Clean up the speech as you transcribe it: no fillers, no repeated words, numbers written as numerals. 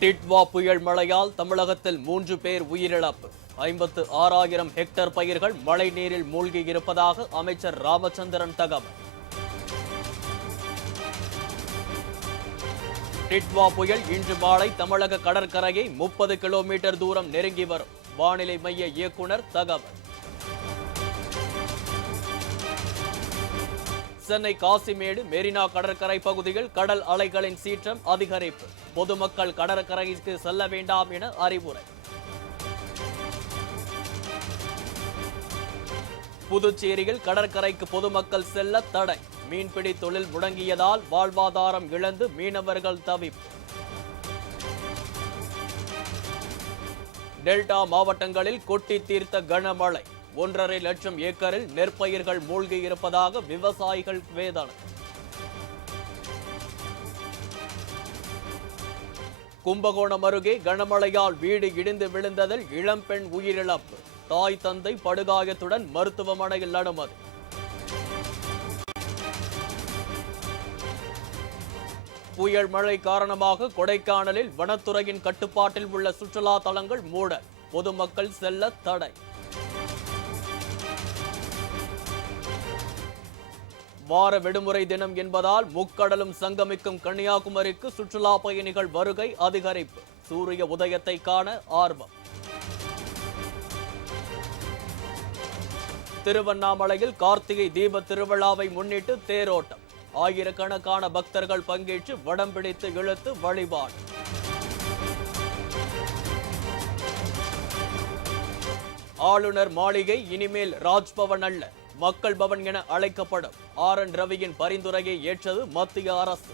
டிட்வா புயல் மழையால் தமிழகத்தில் 3 பேர் உயிரிழப்பு. 56,000 ஹெக்டேர் பயிர்கள் மழை நீரில் மூழ்கி இருப்பதாக அமைச்சர் ராமச்சந்திரன் தகவல். டிட்வா புயல் இன்று மாலை தமிழக கடற்கரையை 30 கிலோமீட்டர் தூரம் நெருங்கி வரும். வானிலை மைய இயக்குனர் தகவல். சென்னை காசிமேடு மெரினா கடற்கரை பகுதியில் கடல் அலைகளின் சீற்றம் அதிகரிப்பு. பொதுமக்கள் கடற்கரைக்கு செல்ல வேண்டாம் என அறிவுரை. புதுச்சேரியில் கடற்கரைக்கு பொதுமக்கள் செல்ல தடை. மீன்பிடி தொழில் முடங்கியதால் வாழ்வாதாரம் இழந்து மீனவர்கள் தவிப்பு. டெல்டா மாவட்டங்களில் கொட்டி தீர்த்த கனமழை. 1.5 லட்சம் ஏக்கரில் நெற்பயிர்கள் மூழ்கி இருப்பதாக விவசாயிகள் வேதனை. கும்பகோணம் அருகே கனமழையால் வீடு இடிந்து விழுந்ததில் இளம்பெண் உயிரிழப்பு. தாய் தந்தை படுகாயத்துடன் மருத்துவமனையில் அனுமதி. புயல் மழை காரணமாக கொடைக்கானலில் வனத்துறையின் கட்டுப்பாட்டில் உள்ள சுற்றுலா தலங்கள் மூடல். பொதுமக்கள் செல்ல தடை. வார விடுமுறை தினம் என்பதால் முக்கடலும் சங்கமிக்கும் கன்னியாகுமரிக்கு சுற்றுலா பயணிகள் வருகை அதிகரிப்பு. சூரிய உதயத்தை காண ஆர்வம். திருவண்ணாமலையில் கார்த்திகை தீப திருவிழாவை முன்னிட்டு தேரோட்டம். ஆயிரக்கணக்கான பக்தர்கள் பங்கேற்று வடம் பிடித்து இழுத்து வழிபாடு. ஆளுநர் மாளிகை இனிமேல் ராஜ்பவன் அல்ல, மக்கள் பவன் என அழைக்கப்படும். RN ரவியின் பரிந்துரையை ஏற்றது மத்திய அரசு.